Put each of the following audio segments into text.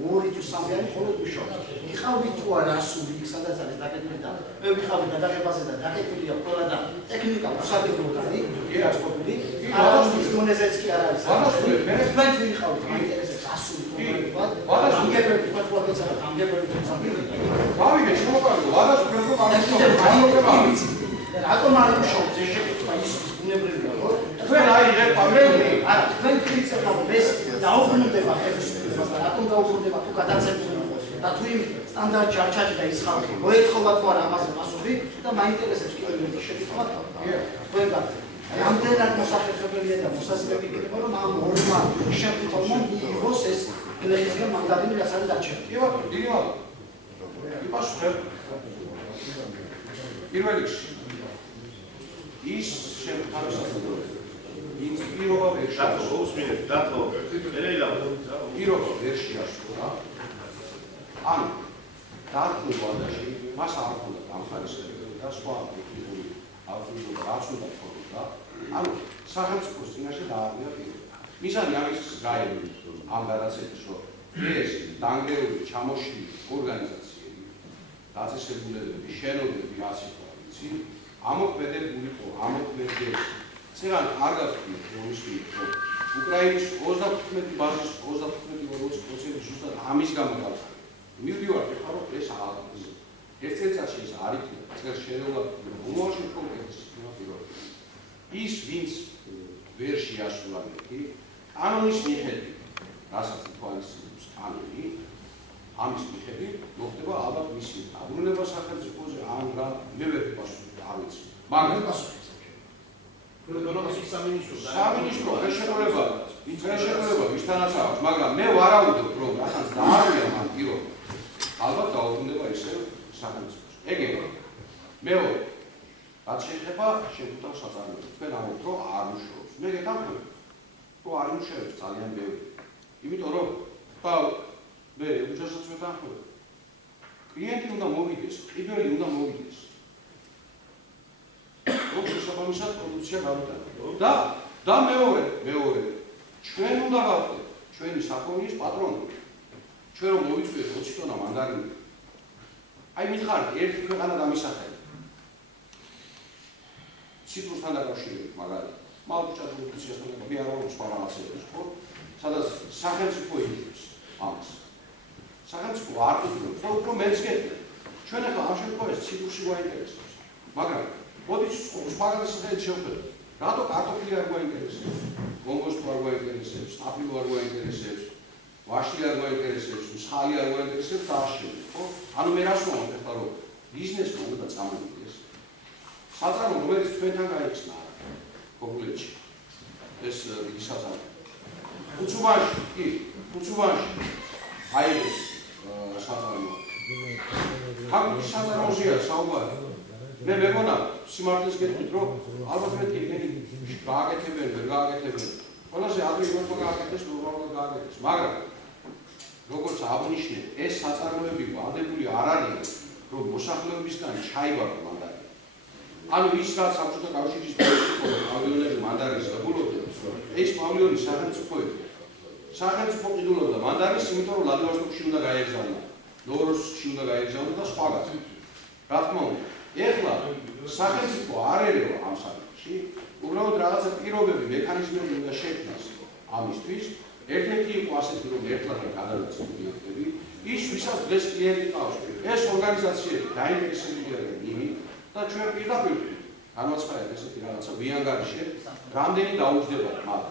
ორი თუ სამი მხოლოდ მუშაობს. იყავით თუ არა ასული იქ სადაც არის დაკეტილი და მე ვიყავი გადაღებაზე და დაკეტილია ყველა და ტექნიკა უსადებროდ არის, ირაცხობილი. არასდროს მონეზეც კი არ არის. მე თქვენ ვიყავით, მაინტერესებს ასული პრობლემა. ამგებრები თქვენ ეცადათ, ამგებრები თქვენ. გავიგე, შემოყარდა, არასდროს რომ არის. რატომ არ მუშაობს ეს შეკითხვა ის ბუნებრივია, ხო? თქვენ აი ეს პამელი, არა, თქვენ კრიტიკა ეს დაუბრუნდება ხელისუფლებას და რატომ დაუბრუნდება თუ გადაცემული იყოს და თუ იმ სტანდარტ ჩარჩაჭდა ის ხალხი, მოეწყობა თუ არა ამაზე პასუხი და მაინტერესებს კი ეს შეკითხვა. თქვენგან რამდენად მოსახერხებელია და მოსაზრები იქნება რომ ამ ორმა შეფუთალმა მიიღოს ეს გლეხისგან მანდატი რაც არის დარჩენილი. კი ბატონო, დიდი მადლობა. იპასუხებ. პირველ რიგში ის შემთხვევაში ის პირობა ვერ შეასრულა. დათო, ერეილა. პირობა ვერ შეასრულა. ანუ დათმობაში მას არ ჰქონდა დამხარისხებელი და სხვა აქტიური ავტორიტეტი რაც უნდა ქონოდა. ანუ სახელმწიფოს წინაშე დაარღვია პირობა. მისანი არის გაიგო ამ გადაცემის რომ ეს დანგრეული ჩამოშლილი ორგანიზაციები, დაწესებულებები, შენობები რაც იყო იცი ამოქმედებული იყო ამოქმედებს წეგან არ გასული რომ უკრაინის 35 ბაზის 35-20% ზუსტად ამის გამო გავხარ. მივდივარ ხარ რომ ეს არის. ეს წელიწადში ეს არ იქნება. წელს შეიძლება უმოვაში კონკრეტული ის ვინც ვერ შეასრულა მეკი კანონის მიხედვით, რასაც თვალისწინებს კანონი, ამის მიხედვით მოხდება ალბათ მისი დაბრუნება სახელმწიფოზე ან რა მე ვერ ვიპასუხებ არ ვიცი. მაგრამ პასუხი სამინისტრო შეშენება ვისთანაც აქვს, მაგრამ მე ვარაუდობ რომ რახანს დაარღვია მან პირობა. ალბათ დაუბრუნდება ისე სახელმწიფოს. ეგეა. მეორე რაც შეეხება შეფუთალ საწარმოებს. თქვენ ამბობთ რომ არ მუშაობს. მე გეტყვით რომ არ მუშაობს ძალიან ბევრი. იმიტომ რომ მე უჯრედსაც ვეთანხმები. კლიენტი უნდა მოვიდეს, ყიდველი უნდა მოვიდეს. რომ შესაბამისად პროდუქცია გავიტანოთ. და მეორე, ჩვენ უნდა გავხდეთ ჩვენი საქონლის პატრონი. ჩვენ რომ მოვიწვიეთ 20 ტონა მანდარინი. აი მითხარით, ერთი ქვეყანა დამისახეთ. ციტრუსთან დაკავშირებით მაგალითად. მალტუჩას პროდუქციასთან მე არ ვარ სხვა რაღაცებს, ხო? სადაც სახელმწიფო იდეებს ამას. სახელმწიფო არ იდეებს, ხო, უფრო მეც გეტყვი. ჩვენ ახლა ამ შემთხვევაში ციტრუსი გვაინტერესებს. მაგრამ მოდით სხვაგანს შევხედოთ. რატო კარტოფილი არ გვაინტერესებს? გომბოსტო არ გვაინტერესებს, აფილო არ გვაინტერესებს, ვაშლი არ გვაინტერესებს, მსხალი არ გვაინტერესებს და ასე, ხო? ანუ მე რას ვამბობ ახლა რომ ბიზნესმა უნდა წამოვიდეს. საწარმო რომელიც თქვენთან გაიხსნა კონკრეტში. ეს დიდი საწარმო. უცუბანში აი ეს საწარმო. ხალხის საწარმოშია საუბარი. მე მეგონა სიმართლეს გეტყვით რომ ალბათ მეთქი გააკეთებენ, ვერ გააკეთებენ. ყველაზე ადრე იმას გააკეთეს, ნორმალურად გააკეთეს. მაგრამ როგორც აღნიშნე, ეს საწარმოები ვალდებული არ არის, რომ მოსახლეობისგან ჩაიბარო მანდარი. ანუ ის რაც საბჭოთა კავშირის პავლიონები მანდარის reguloდნენ, ეს პავლიონი სახელმწიფო ყიდულობდა მანდარის, იმიტომ რომ ვლადივოსტოკში უნდა გაეგზავნა, ნოვოროსიისკში უნდა გაეგზავნა და სხვაგან. რა თქმა უნდა, ეხლა სახელმწიფო არ ერევა ამ საკითხში, უბრალოდ რაღაცა პირობები, მექანიზმები უნდა შექმნას ამისთვის. ერთ-ერთი იყო ასეთი, რომ ერთად გადავიცეთ კლიენტები, ის ვისაც დღეს კლიენტი ყავს, ეს ორგანიზაციები დაინტერესებული არიან იმით და ჩვენ პირდაპირ განვაცხადეთ ესეთი რაღაცა ვიანგარიშე, რამდენი დაუჯდება მათ.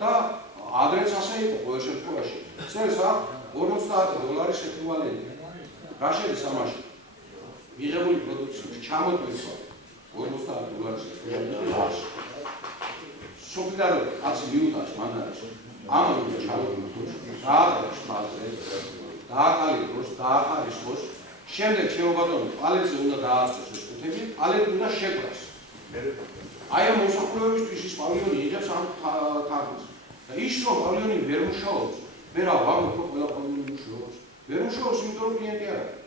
და ადრეც ასე იყო ყოველ შემთხვევაში. წელს აქვს $50 ეკვივალენტი. რა შედის ამაში? მიღებული პროდუქციის ჩამოტვირთვა $50 ეკვივალენტი. სოლიდარული კაცი მიუტანს მანდარს. ამან უნდა ჩამოტვირთოს. დააყენოს მასზე, დააკალიბროს, დაახარისხოს. შემდეგ შეუბადონ პალეტზე უნდა დააწესოს ეს წუთები ალეგრინა შეკვეთს. აი ამ მოსახლეობისთვის ის პავილიონი იღებს ამ თარგმანს. და ის რომ პავილიონი ვერ მუშაობს, ვერ ავამბობ ყველა პავილიონი მუშაობს. ვერ მუშაობს, იმიტომ რომ კლიენტი არ არის.